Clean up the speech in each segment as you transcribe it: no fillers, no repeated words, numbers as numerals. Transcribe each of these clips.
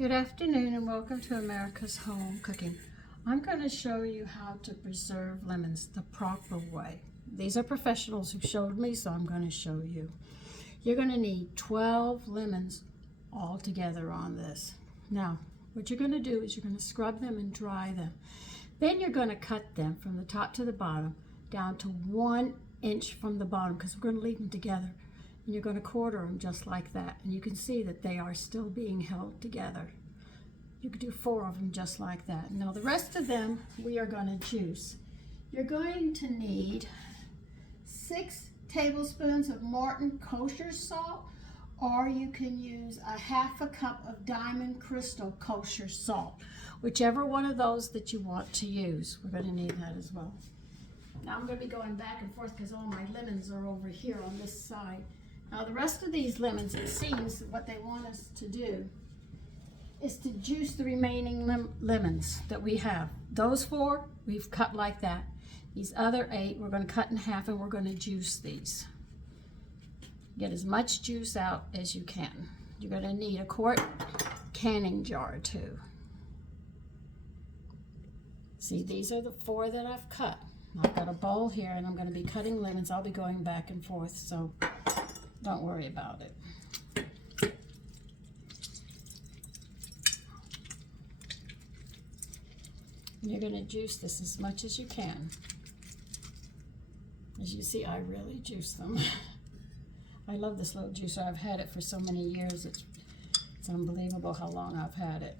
Good afternoon and welcome to America's Home Cooking. I'm going to show you how to preserve lemons the proper way. These are professionals who showed me, so I'm going to show you. You're going to need 12 lemons all together on this. Now, what you're going to do is you're going to scrub them and dry them. Then you're going to cut them from the top to the bottom down to 1 inch from the bottom because we're going to leave them together. And you're going to quarter them just like that. And you can see that they are still being held together. You could do 4 of them just like that. Now the rest of them we are going to juice. You're going to need 6 tablespoons of Morton kosher salt, or you can use a 1/2 cup of Diamond Crystal kosher salt. Whichever one of those that you want to use. We're going to need that as well. Now I'm going to be going back and forth because all my lemons are over here on this side. Now the rest of these lemons, it seems what they want us to do is to juice the remaining lemons that we have. Those 4 we've cut like that. These other 8 we're going to cut in half and we're going to juice these. Get as much juice out as you can. You're going to need a quart canning jar too. See, these are the 4 that I've cut. I've got a bowl here and I'm going to be cutting lemons. I'll be going back and forth, so don't worry about it. You're going to juice this as much as you can. As you see, I really juice them. I love this little juicer. I've had it for so many years. It's unbelievable how long I've had it.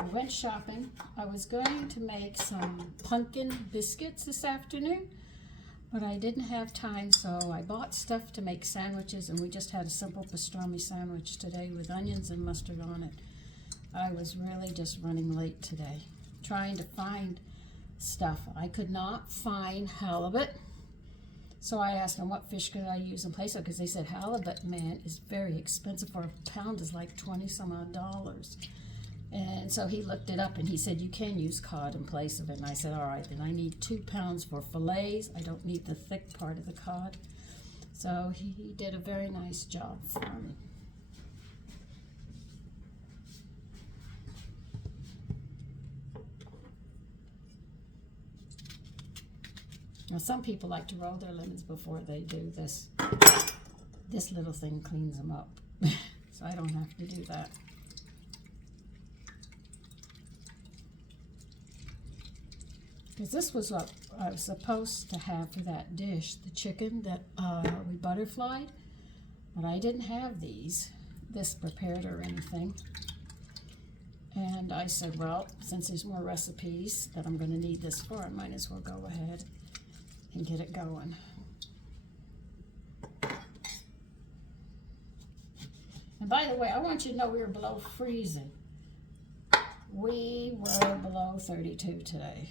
I went shopping. I was going to make some pumpkin biscuits this afternoon, but I didn't have time, so I bought stuff to make sandwiches, and we just had a simple pastrami sandwich today with onions and mustard on it. I was really just running late today, trying to find stuff. I could not find halibut, so I asked them what fish could I use in place of it, because they said halibut, man, is very expensive. For a pound is like $20-some odd. And so he looked it up and he said, you can use cod in place of it. And I said, all right, then I need 2 pounds for fillets. I don't need the thick part of the cod. So he did a very nice job for me. Now some people like to roll their lemons before they do this. This little thing cleans them up. So I don't have to do that. Because this was what I was supposed to have for that dish, the chicken that we butterflied, but I didn't have this prepared or anything. And I said, well, since there's more recipes that I'm going to need this for, I might as well go ahead and get it going. And by the way, I want you to know we were below freezing. We were below 32 today.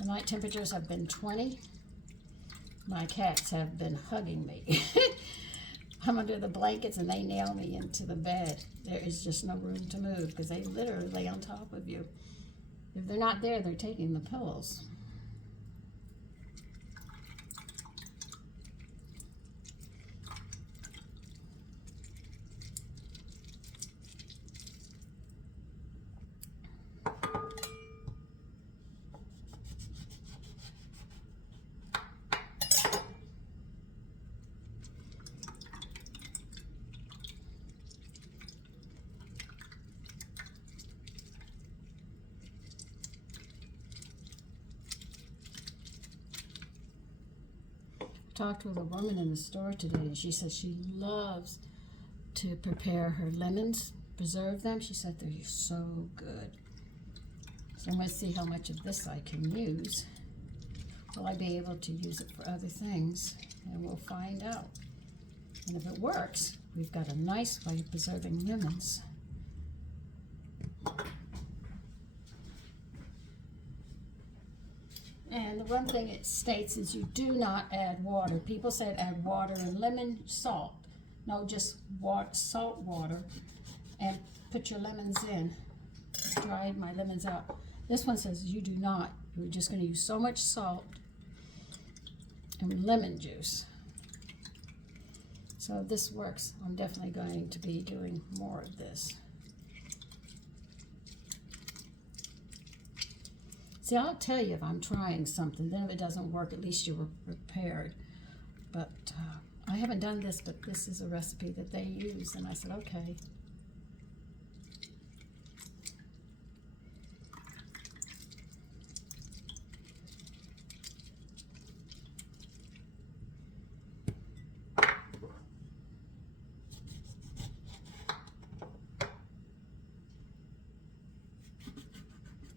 The night temperatures have been 20. My cats have been hugging me. I'm under the blankets and they nail me into the bed. There is just no room to move because they literally lay on top of you. If they're not there, they're taking the pillows. Talked with a woman in the store today and she says she loves to prepare her lemons, preserve them. She said they're so good. So I'm going to see how much of this I can use. Will I be able to use it for other things? And we'll find out. And if it works, we've got a nice way of preserving lemons. And the one thing it states is you do not add water. People said add water and lemon, salt. No, just salt water and put your lemons in. Dried my lemons out. This one says you do not. You're just going to use so much salt and lemon juice. So this works. I'm definitely going to be doing more of this. See, I'll tell you if I'm trying something. Then if it doesn't work, at least you were prepared. But I haven't done this, but this is a recipe that they use. And I said, okay.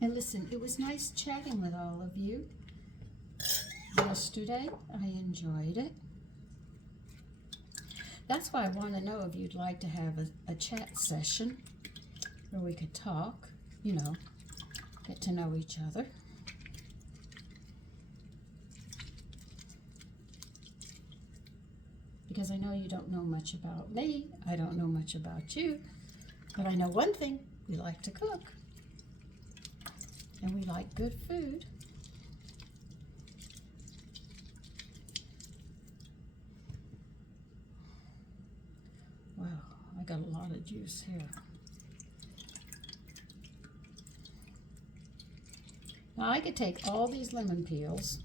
And listen, it was nice chatting with all of you yesterday. I enjoyed it. That's why I want to know if you'd like to have a chat session where we could talk, you know, get to know each other. Because I know you don't know much about me. I don't know much about you. But I know one thing, we like to cook. And we like good food. Wow, I got a lot of juice here. Now I could take all these lemon peels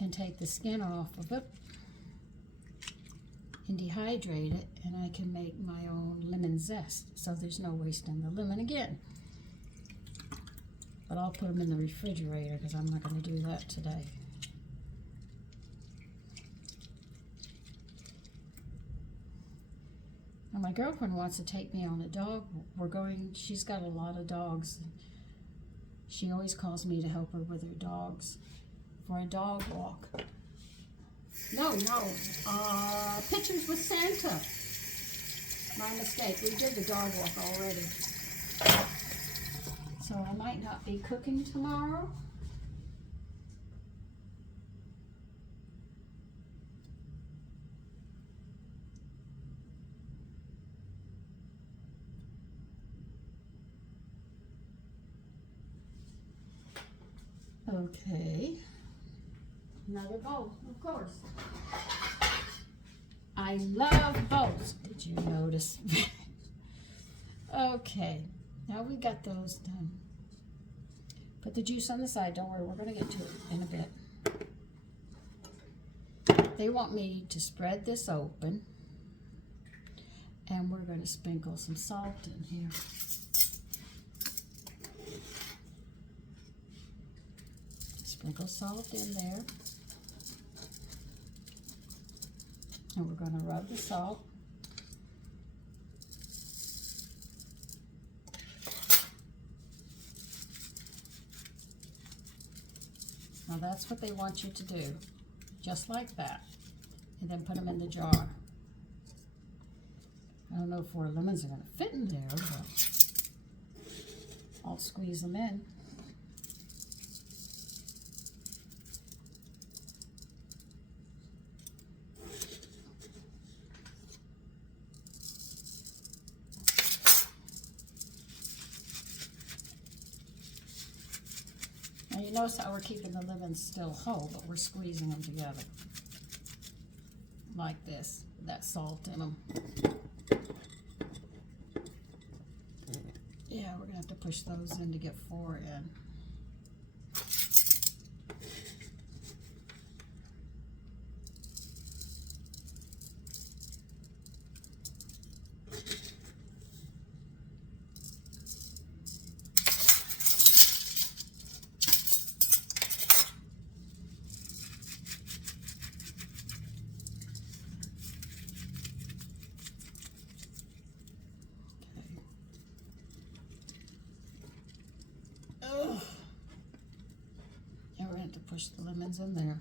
and take the skin off of it and dehydrate it, and I can make my own lemon zest, so there's no wasting the lemon again. But I'll put them in the refrigerator because I'm not going to do that today. Now my girlfriend wants to take me on a dog. She's got a lot of dogs. She always calls me to help her with her dogs for a dog walk. No, Pictures with Santa. My mistake. We did the dog walk already. So I might not be cooking tomorrow. Okay. Another bowl, of course. I love bowls. Did you notice? Okay. Now we got those done. Put the juice on the side. Don't worry, we're going to get to it in a bit. They want me to spread this open. And we're going to sprinkle some salt in here. Sprinkle salt in there. And we're going to rub the salt. Now that's what they want you to do, just like that, and then put them in the jar. I don't know if 4 lemons are going to fit in there, but I'll squeeze them in. Now you notice how we're keeping the lemons still whole, but we're squeezing them together. Like this, with that salt in them. Yeah, we're going to have to push those in to get 4 in. And we're going to have to push the lemons in there.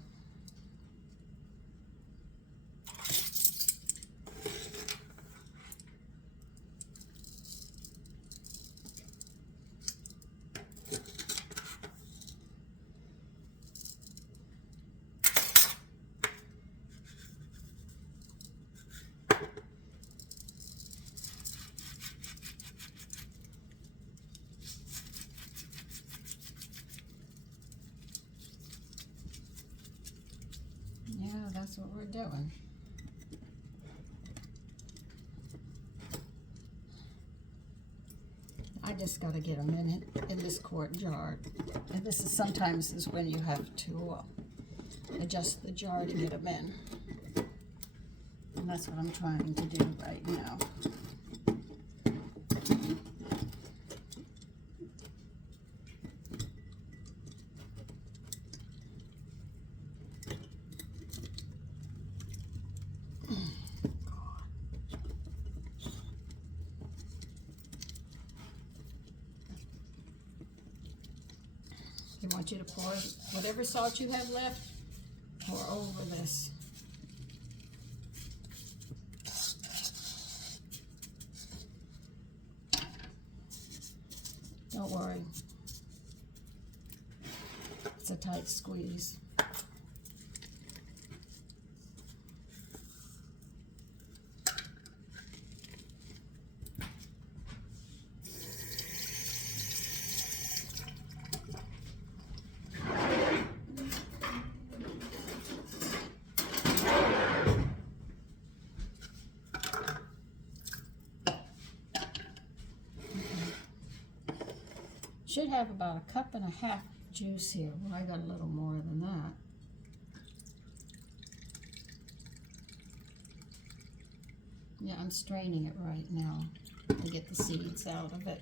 that's what we're doing. I just got to get them in this quart jar. And this is sometimes is when you have to adjust the jar to get them in. And that's what I'm trying to do right now. I want you to pour whatever salt you have left, pour over this. Don't worry. It's a tight squeeze. Should have about 1.5 cups juice here. Well, I got a little more than that. Yeah, I'm straining it right now to get the seeds out of it.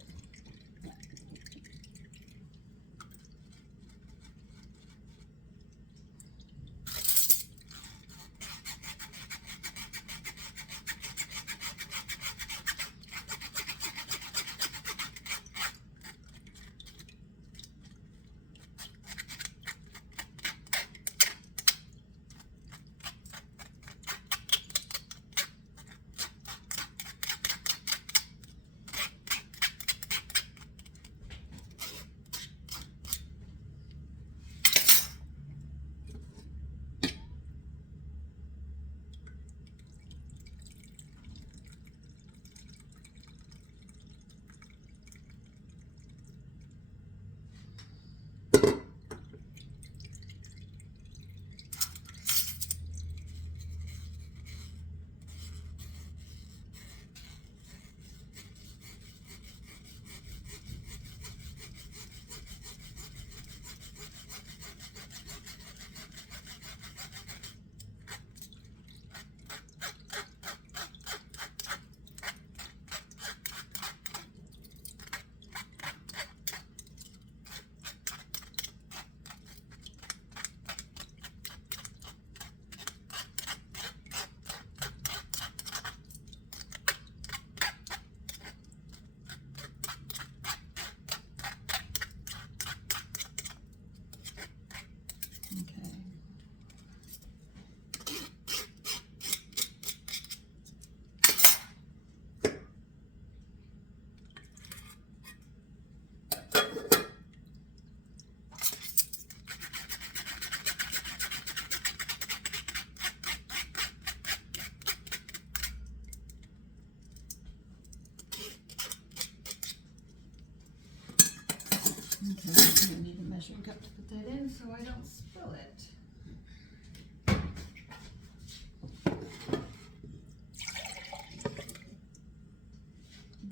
Okay, I need a measuring cup to put that in so I don't spill it.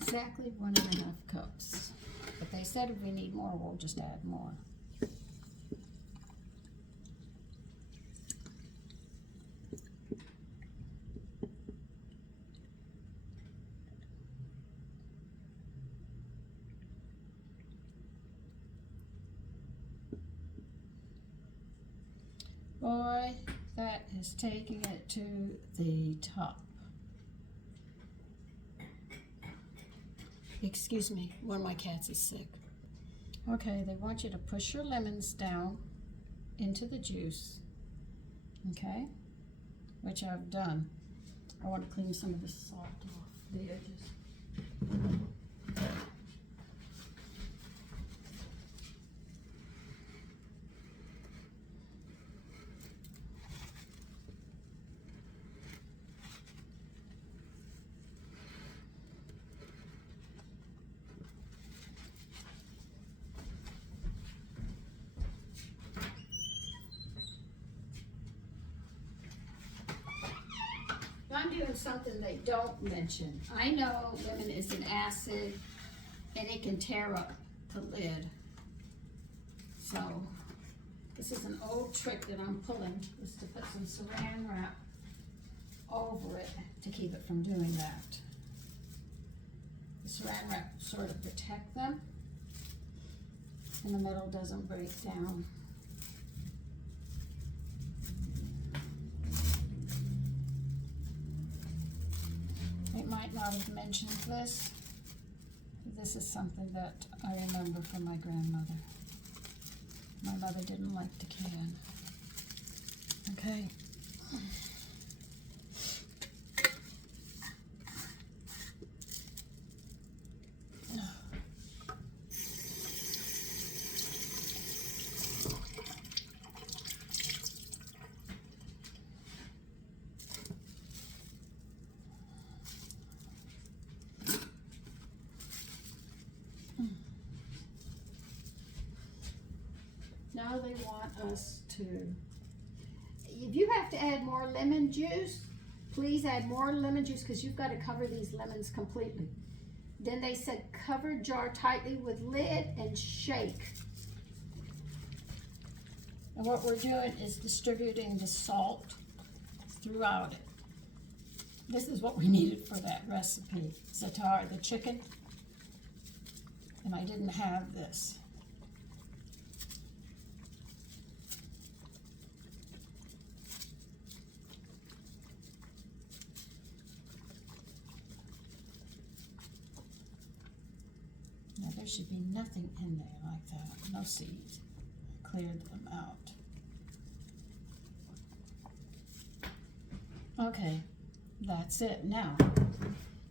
Exactly 1.5 cups. But they said if we need more, we'll just add more. Boy, that is taking it to the top. Excuse me, one of my cats is sick. Okay, they want you to push your lemons down into the juice, okay, which I've done. I want to clean some of the salt off the edges. doing something they don't mention. I know lemon is an acid and it can tear up the lid. So this is an old trick that I'm pulling, is to put some saran wrap over it to keep it from doing that. The saran wrap sort of protect them and the metal doesn't break down. It might not have mentioned this. This is something that I remember from my grandmother. My mother didn't like to can. Okay. Now they want us to, if you have to add more lemon juice, please add more lemon juice because you've got to cover these lemons completely. Then they said cover jar tightly with lid and shake. And what we're doing is distributing the salt throughout it. This is what we needed for that recipe. Za'atar, the chicken. And I didn't have this. Now there should be nothing in there like that, no seeds. I cleared them out. Okay, that's it. Now,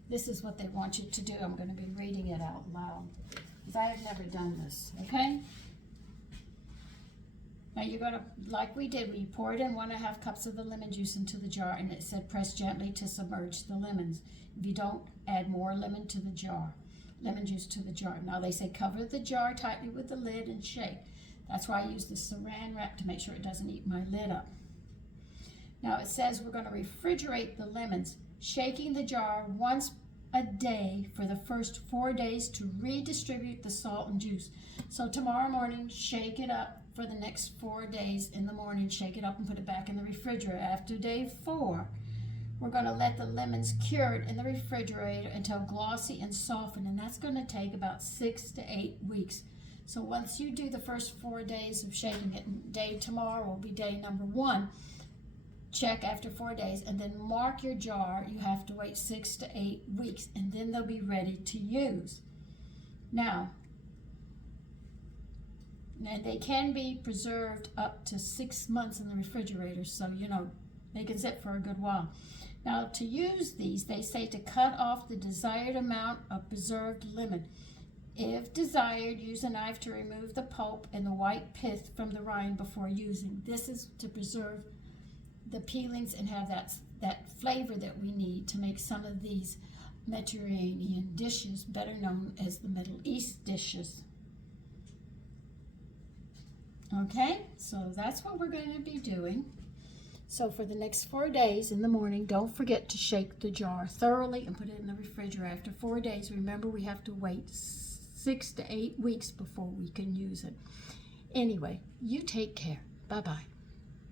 this is what they want you to do. I'm going to be reading it out loud because I have never done this, okay? Now you're going to, like we did, we poured in 1.5 cups of the lemon juice into the jar and it said press gently to submerge the lemons. If you don't, add more lemon to the jar. Lemon juice to the jar. Now they say cover the jar tightly with the lid and shake. That's why I use the saran wrap to make sure it doesn't eat my lid up. Now it says we're going to refrigerate the lemons, shaking the jar once a day for the first 4 days to redistribute the salt and juice. So tomorrow morning, shake it up for the next 4 days. In the morning, shake it up and put it back in the refrigerator. After day 4, we're going to let the lemons cure in the refrigerator until glossy and softened, and that's going to take about 6 to 8 weeks. So once you do the first 4 days of shaking it, and day tomorrow will be day number 1, check after 4 days, and then mark your jar. You have to wait 6 to 8 weeks, and then they'll be ready to use. Now, and they can be preserved up to 6 months in the refrigerator, so you know, they can sit for a good while. Now to use these, they say to cut off the desired amount of preserved lemon. If desired, use a knife to remove the pulp and the white pith from the rind before using. This is to preserve the peelings and have that flavor that we need to make some of these Mediterranean dishes, better known as the Middle East dishes. Okay, so that's what we're going to be doing. So for the next 4 days in the morning, don't forget to shake the jar thoroughly and put it in the refrigerator. After 4 days, remember we have to wait 6 to 8 weeks before we can use it. Anyway, you take care. Bye-bye.